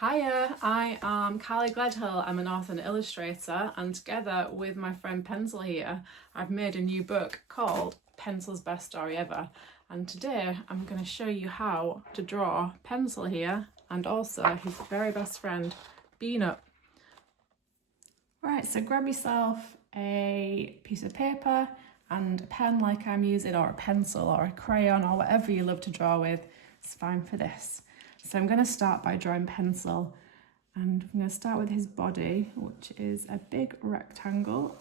Hiya, I am Carly Gledhill. I'm an author and illustrator, and together with my friend Pencil here, I've made a new book called Pencil's Best Story Ever. And today I'm going to show you how to draw Pencil here and also his very best friend, Peanut. Right, so grab yourself a piece of paper and a pen like I'm using, or a pencil or a crayon or whatever you love to draw with. It's fine for this. So I'm going to start by drawing Pencil, and I'm going to start with his body, which is a big rectangle.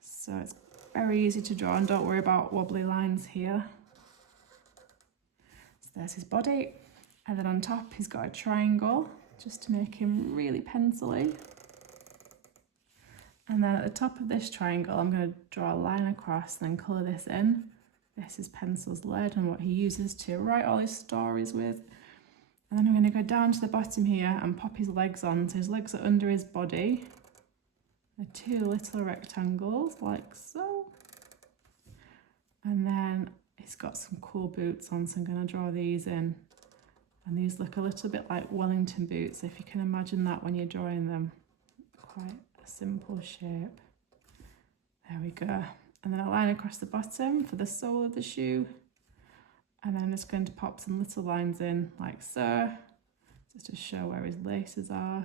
So it's very easy to draw, and don't worry about wobbly lines here. So there's his body, and then on top he's got a triangle just to make him really pencil-y. And then at the top of this triangle I'm going to draw a line across and then colour this in. This is Pencil's lid and what he uses to write all his stories with. And then I'm going to go down to the bottom here and pop his legs on. So his legs are under his body. The two little rectangles, like so. And then he's got some cool boots on, so I'm going to draw these in. And these look a little bit like Wellington boots, if you can imagine that when you're drawing them. Quite a simple shape. There we go. And then a line across the bottom for the sole of the shoe. And then I'm just going to pop some little lines in like so, just to show where his laces are.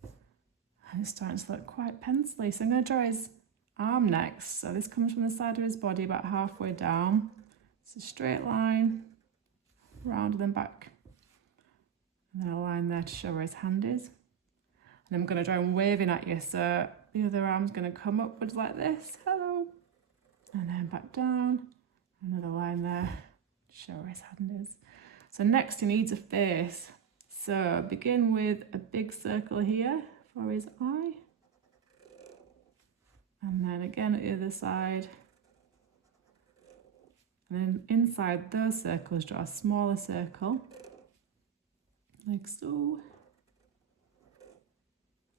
And it's starting to look quite pencil-y. So I'm going to draw his arm next. So this comes from the side of his body about halfway down. It's a straight line, round and then back. And then a line there to show where his hand is. And I'm going to draw him waving at you. So the other arm's going to come upwards like this. Hello. And then back down. Another line there. Show where his hand is. So next he needs a face. So begin with a big circle here for his eye. And then again at the other side. And then inside those circles draw a smaller circle. Like so.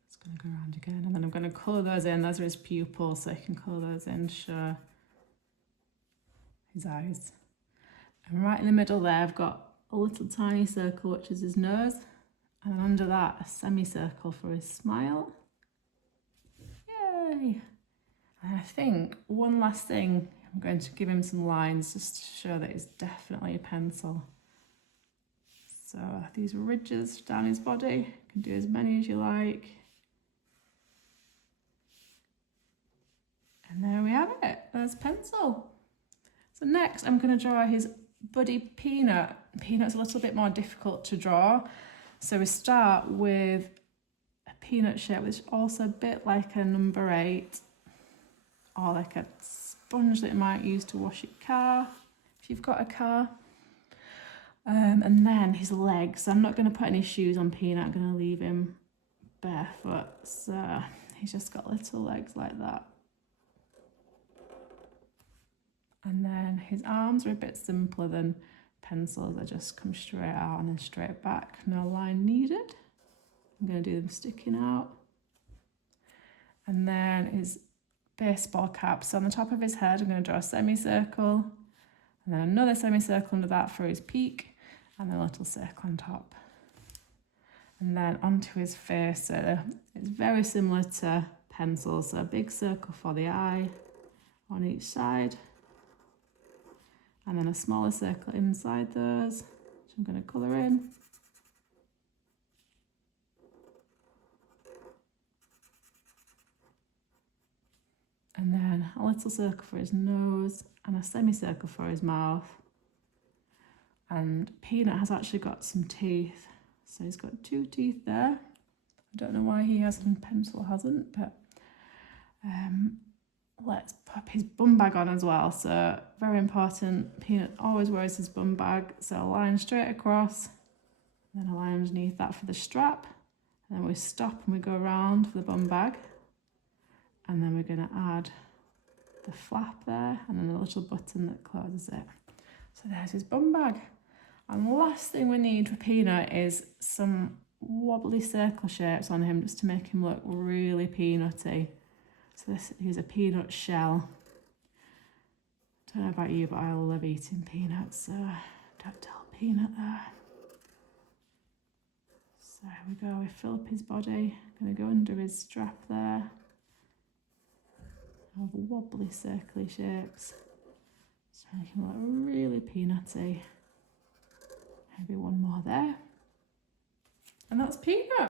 It's going to go around again. And then I'm going to colour those in. Those are his pupils, so I can colour those in to show his eyes. And right in the middle there, I've got a little tiny circle, which is his nose. And under that, a semicircle for his smile. Yay! And I think one last thing, I'm going to give him some lines just to show that it's definitely a pencil. So these ridges down his body, you can do as many as you like. And there we have it, there's Pencil. So next I'm going to draw his buddy Peanut. Peanut's a little bit more difficult to draw. So we start with a peanut shape, which is also a bit like a number 8, or like a sponge that you might use to wash your car, if you've got a car. And then his legs. I'm not going to put any shoes on Peanut, I'm going to leave him barefoot. So he's just got little legs like that. And then his arms are a bit simpler than Pencil's. They just come straight out and then straight back. No line needed. I'm going to do them sticking out. And then his baseball cap. So on the top of his head, I'm going to draw a semicircle. And then another semicircle under that for his peak. And then a little circle on top. And then onto his face. So it's very similar to Pencil's. So a big circle for the eye on each side. And then a smaller circle inside those, which I'm going to colour in. And then a little circle for his nose and a semicircle for his mouth. And Peanut has actually got some teeth. So he's got 2 teeth there. I don't know why he has and Pencil hasn't, but let's pop his bum bag on as well. So very important, Peanut always wears his bum bag. So a line straight across, then a line underneath that for the strap. And then we stop and we go around for the bum bag. And then we're going to add the flap there and then a little button that closes it. So there's his bum bag. And the last thing we need for Peanut is some wobbly circle shapes on him just to make him look really peanutty. So this is a peanut shell. Don't know about you, but I love eating peanuts, so don't tell Peanut there. So here we go, we fill up his body. I'm going to go under his strap there. Have wobbly circly shapes. So make him look really peanutty. Maybe one more there. And that's Peanut.